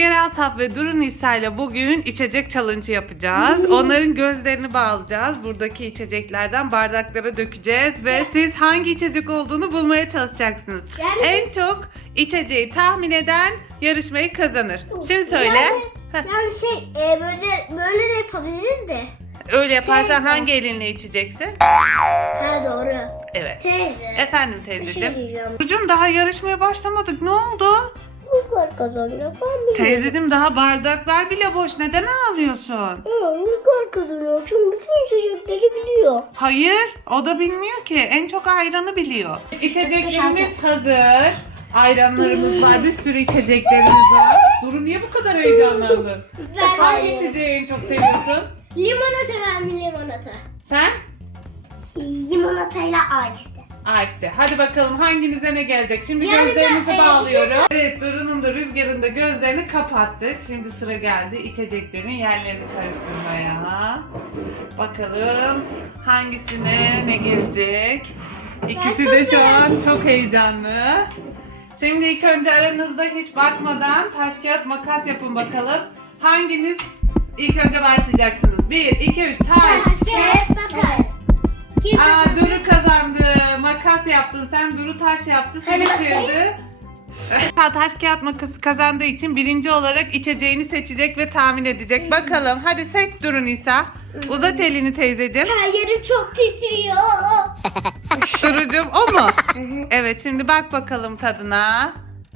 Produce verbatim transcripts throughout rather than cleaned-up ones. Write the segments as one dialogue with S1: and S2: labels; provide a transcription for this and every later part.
S1: Rüzgar Asaf ve Duru Nisa ile bugün içecek challenge yapacağız. Onların gözlerini bağlayacağız. Buradaki içeceklerden bardaklara dökeceğiz ve siz hangi içecek olduğunu bulmaya çalışacaksınız.
S2: Yani-
S1: En çok içeceği tahmin eden yarışmayı kazanır. Şimdi söyle.
S2: Yani,
S1: Heh.
S2: yani şey e, böyle böyle de yapabiliriz de.
S1: Öyle yaparsan
S2: Teyze.
S1: hangi elinle içeceksin?
S2: Ha doğru.
S1: Evet.
S2: Teyze.
S1: Efendim
S2: Bir şey
S1: teyzeciğim.
S2: diyeceğim.
S1: Durucum daha yarışmaya başlamadık. Ne oldu?
S2: Rüzgar kazanıyor. Ben biliyorum.
S1: Teyzeciğim daha bardaklar bile boş. Neden ağlıyorsun?
S2: Ama Rüzgar kazanıyor. Çünkü bütün içecekleri biliyor.
S1: Hayır, o da bilmiyor ki. En çok ayranı biliyor. İçeceklerimiz hazır. Ayranlarımız var, bir sürü içeceklerimiz var. Duru niye bu kadar heyecanlandın?
S2: Ben
S1: Hangi
S2: de-
S1: içeceği en çok seviyorsun?
S2: Limonata ben bir limonata.
S1: Sen?
S2: Limonatayla ice.
S1: Ice'de. Hadi bakalım hanginize ne gelecek? Şimdi
S2: Yani
S1: gözlerimizi
S2: ben, e, bir
S1: bağlıyoruz.
S2: şey
S1: Evet, Duru'nun da Rüzgar'ın da gözlerini kapattık. Şimdi sıra geldi içeceklerin yerlerini karıştırmaya. Bakalım hangisine ne gelecek? İkisi
S2: Ben
S1: de
S2: çok
S1: şu an
S2: merak
S1: çok heyecanlı. Şimdi ilk önce aranızda hiç bakmadan taş kağıt makas yapın bakalım. Hanginiz ilk önce başlayacaksınız? Bir, iki, üç, taş.
S2: Taş, kağıt, makas. Kim
S1: Aa,
S2: kazandı?
S1: Duru kazandı. Makas yaptın sen, Duru taş yaptı, seni
S2: Hadi bakayım.
S1: kırdı. Ha, taş kağıt makası kazandığı için birinci olarak içeceğini seçecek ve tahmin edecek. Bakalım hadi seç Duru Nisa. Uzat elini teyzeciğim.
S2: Her yerim çok titriyor.
S1: Durucum o mu? Evet, şimdi bak bakalım tadına.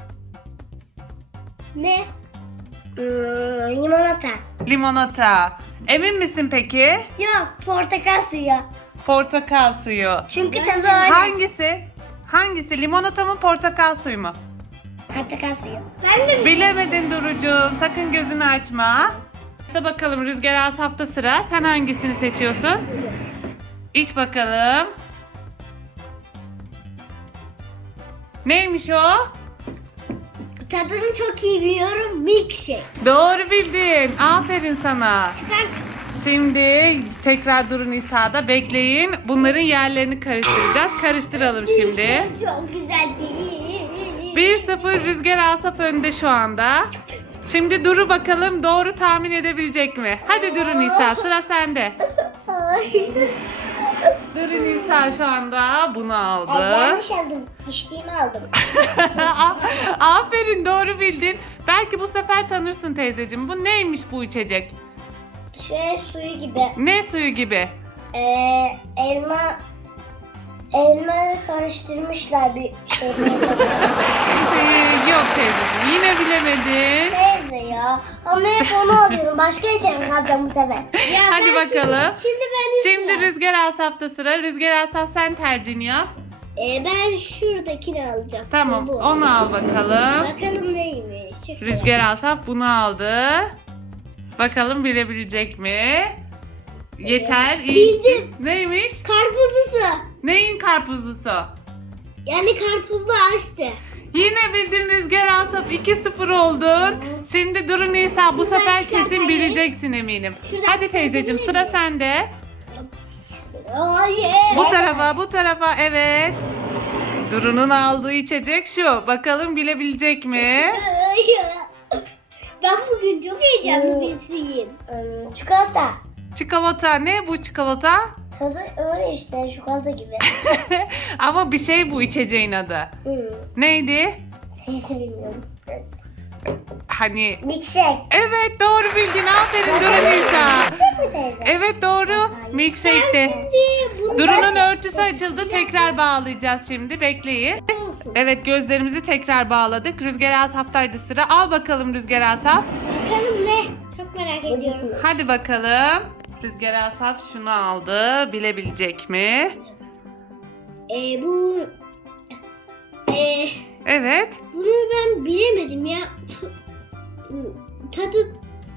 S2: Ne? Hmm, limonata.
S1: Limonata. Emin misin peki?
S2: Yok, portakal suyu.
S1: Portakal suyu.
S2: Çünkü tadı öyle.
S1: Hangisi? Hangisi? Limonata mı, portakal suyu mu?
S2: Portakal suyu. Ben de
S1: Bilemedin Durucuğum. Sakın gözünü açma. İşte bakalım Rüzgar Asaf'ta sıra. Sen hangisini seçiyorsun? İç bakalım. Neymiş o?
S2: tadını çok iyi biliyorum. Milkshake.
S1: Doğru bildin. Aferin sana.
S2: Çıkar.
S1: Şimdi tekrar Duru Nisa'da bekleyin. Bunların yerlerini karıştıracağız. Karıştıralım şimdi.
S2: Çok güzel değil.
S1: bir sıfır Rüzgar Asaf önde şu anda. Şimdi Duru bakalım doğru tahmin edebilecek mi? Hadi Duru Nisa, sıra sende.
S2: Ay.
S1: Duru Nisa şu anda bunu
S2: Ay,
S1: aldı.
S2: yanlış aldım. İçtiğimi aldım.
S1: Aferin, doğru bildin. Belki bu sefer tanırsın teyzeciğim. Bu neymiş bu içecek?
S2: Şöyle suyu gibi.
S1: Ne suyu gibi?
S2: Ee, elma elma karıştırmışlar bir şey.
S1: Ee, yok teyzeciğim, yine bilemedin.
S2: Teyze ya. Ama hep onu alıyorum. Başka içerim kalacağım bu sefer. Ya
S1: Hadi
S2: ben
S1: bakalım.
S2: Şimdi, şimdi ben
S1: Şimdi Rüzgar Asaf'ta sıra. Rüzgar Asaf, sen tercihini yap.
S2: Ee, ben şuradakini alacağım.
S1: Tamam,
S2: Bu.
S1: onu al bakalım.
S2: Bakalım neymiş. Şurada.
S1: Rüzgar Asaf bunu aldı. Bakalım bilebilecek mi? Yeter. iyi.
S2: Bildim.
S1: Neymiş?
S2: Karpuzlusu.
S1: Neyin karpuzlusu?
S2: Yani karpuzlu açtı.
S1: Yine bildin Rüzgar Asaf, iki sıfır oldun. Şimdi Duru Nisa, bu
S2: Şuradan
S1: sefer
S2: çıkar
S1: kesin
S2: kayı.
S1: bileceksin eminim.
S2: Şuradan
S1: Hadi teyzeciğim, sıra
S2: çıkabilir
S1: sende.
S2: Hayır.
S1: Bu tarafa, bu tarafa, evet. Duru'nun aldığı içecek şu. Bakalım bilebilecek mi?
S2: Ben bugün çok heyecanlı birisiyim. Hmm, çikolata.
S1: Çikolata, ne bu çikolata?
S2: Tadı öyle işte çikolata gibi.
S1: Ama bir şey bu içeceğin adı.
S2: Hmm.
S1: Neydi?
S2: Sesi bilmiyorum.
S1: Hani
S2: Milkshake.
S1: evet, doğru bildin. Aferin Duru Nisa.
S2: Milkshake mi teyze?
S1: Evet, doğru. Milkshake'ti.
S2: Şimdi bunu
S1: Duru'nun örtüsü açıldı. Tekrar bağlayacağız şimdi. Bekleyin.
S2: olsun.
S1: Evet, gözlerimizi tekrar bağladık. Rüzgar Asaf'taydı sıra. Al bakalım Rüzgar Asaf.
S2: Bakalım ne? Çok merak ediyorum.
S1: Hadi bakalım. Rüzgar Asaf şunu aldı. Bilebilecek mi?
S2: Ee, bu... Ee,
S1: Evet.
S2: bunu ben bilemedim ya. T- Tadı...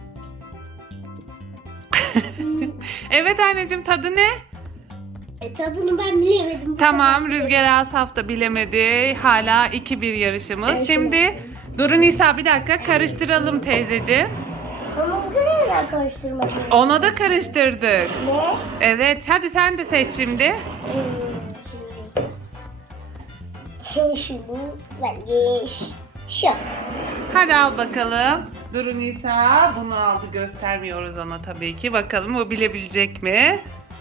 S1: Evet anneciğim, tadı ne?
S2: E, tadını ben bilemedim.
S1: Tamam, Rüzgar Asaf da bilemedi. Hala iki bir yarışımız.
S2: Evet,
S1: Şimdi Duru Nisa, bir dakika karıştıralım teyzeciğim.
S2: Ama bugün neden karıştırmak için?
S1: Ona da karıştırdık.
S2: Ne?
S1: Evet, hadi sen de seç şimdi.
S2: Hmm. Şu bu bence şu.
S1: Hadi al bakalım. Duru Nisa bunu aldı, göstermiyoruz ona tabii ki. Bakalım o bilebilecek mi?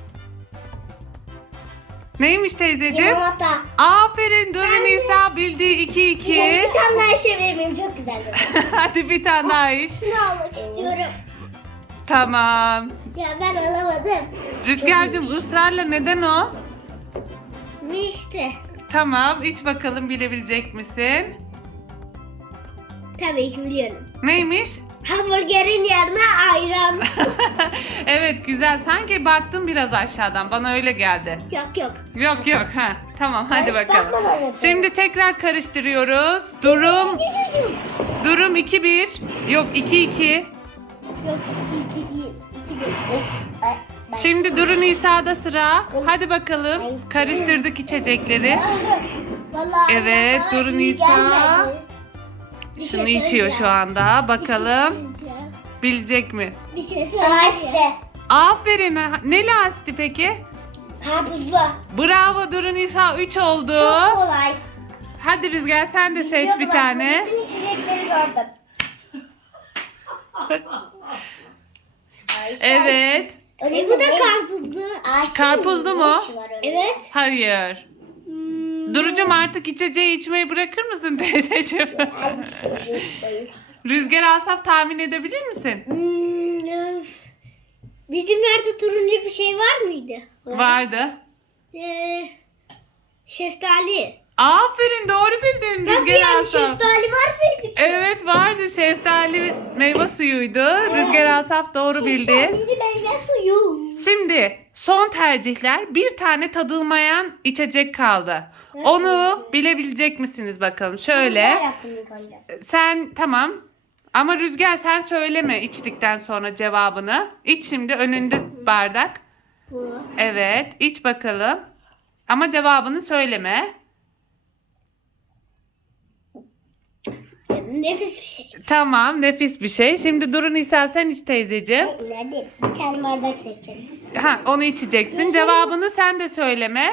S1: Neymiş teyzeciğim?
S2: Limonata.
S1: Aferin Duru Nisa bildi iki iki.
S2: Bir tane daha şey verir miyim? Çok güzel.
S1: Hadi bir tane daha iç.
S2: Şunu almak istiyorum.
S1: Tamam.
S2: Ya ben alamadım.
S1: Rüzgar'cığım ısrarla neden o?
S2: Ne işte?
S1: Tamam iç bakalım bilebilecek misin?
S2: Tabii ki biliyorum.
S1: Neymiş?
S2: Hamburgerin yerine ayran.
S1: Evet güzel. Sanki baktım biraz aşağıdan. Bana öyle geldi.
S2: Yok yok.
S1: Yok yok. Ha tamam hadi
S2: Ben hiç
S1: bakalım.
S2: bakmadan yapıyorum.
S1: Şimdi tekrar karıştırıyoruz. Durum durum iki bir. Yok iki iki.
S2: Yok iki iki değil. iki bir.
S1: Şimdi Duru Nisa'da sıra. Hadi bakalım. Karıştırdık içecekleri.
S2: Vallahi
S1: Evet,
S2: bana
S1: Duru
S2: iyi
S1: Nisa.
S2: gelmedi. Bir
S1: Şunu
S2: şey
S1: içiyor şu
S2: söyleyeceğim.
S1: anda. Bakalım
S2: Bir şey söyleyeceğim.
S1: bilecek mi?
S2: Bir şey söyleyeceğim.
S1: Aferin. Ne lasti peki?
S2: Karpuzlu.
S1: Bravo Duru Nisa üç oldu.
S2: Çok kolay.
S1: Hadi Rüzgar sen de seç
S2: Biliyordum
S1: bir
S2: aslında.
S1: tane.
S2: Bütün içecekleri gördüm.
S1: Evet.
S2: E, bu da karpuzlu.
S1: Karpuzlu mu?
S2: Evet.
S1: Hayır.
S2: Hmm.
S1: Durucum artık içeceği içmeyi bırakır mısın teyzeciğim? Rüzgar Asaf tahmin edebilir misin?
S2: Hmm, bizim nerede turuncu bir şey var mıydı?
S1: Vardı.
S2: Ee, şeftali.
S1: Aferin doğru bildin
S2: Nasıl
S1: Rüzgar
S2: yani
S1: Asaf.
S2: şeftali var mıydı ki?
S1: Evet vardı şeftali meyve suyuydu. Rüzgar Asaf doğru bildi.
S2: Şeftalili meyve suyu.
S1: Şimdi son tercihler bir tane tadılmayan içecek kaldı. Onu bilebilecek misiniz bakalım. Şöyle.
S2: Güzel yaptın ilk önce.
S1: Sen tamam. Ama Rüzgar sen söyleme içtikten sonra cevabını. İç şimdi önünde bardak.
S2: Bu.
S1: Evet iç bakalım. Ama cevabını söyleme.
S2: Nefis bir şey.
S1: Tamam nefis bir şey. Şimdi Duru Nisa sen iç teyzeciğim.
S2: Nerede? Bir tane bardak seçelim.
S1: Ha, onu içeceksin. Cevabını sen de söyleme.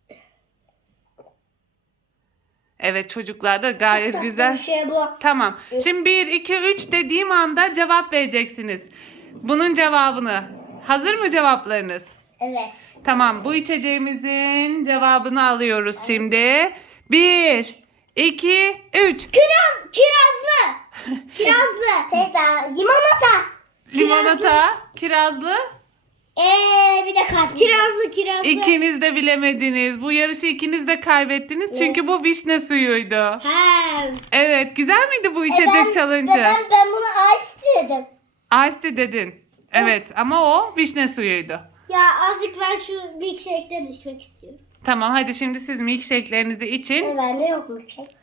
S1: Evet çocuklar da gayet
S2: Tatlı
S1: güzel.
S2: bir şey bu.
S1: Tamam. Şimdi bir, iki, üç dediğim anda cevap vereceksiniz. Bunun cevabını. Hazır mı cevaplarınız?
S2: Evet.
S1: Tamam. Bu içeceğimizin cevabını alıyoruz şimdi. Bir, iki, üç.
S2: Kiraz, kirazlı. Kirazlı. Teyze, limonata.
S1: Limonata, kirazlı.
S2: Eee bir de karpuz. Kirazlı, kirazlı.
S1: İkiniz de bilemediniz. Bu yarışı ikiniz de kaybettiniz. Çünkü bu vişne suyuydu.
S2: He.
S1: Evet. Güzel miydi bu içecek
S2: ben,
S1: challenge'ı?
S2: Ben, ben bunu ice dedim.
S1: Ice tea dedin. Evet ama o vişne suyuydu.
S2: Ya azıcık ben şu milkshake'den içmek istiyorum.
S1: Tamam hadi şimdi siz milkshake'lerinizi için.
S2: Bende yok milkshake.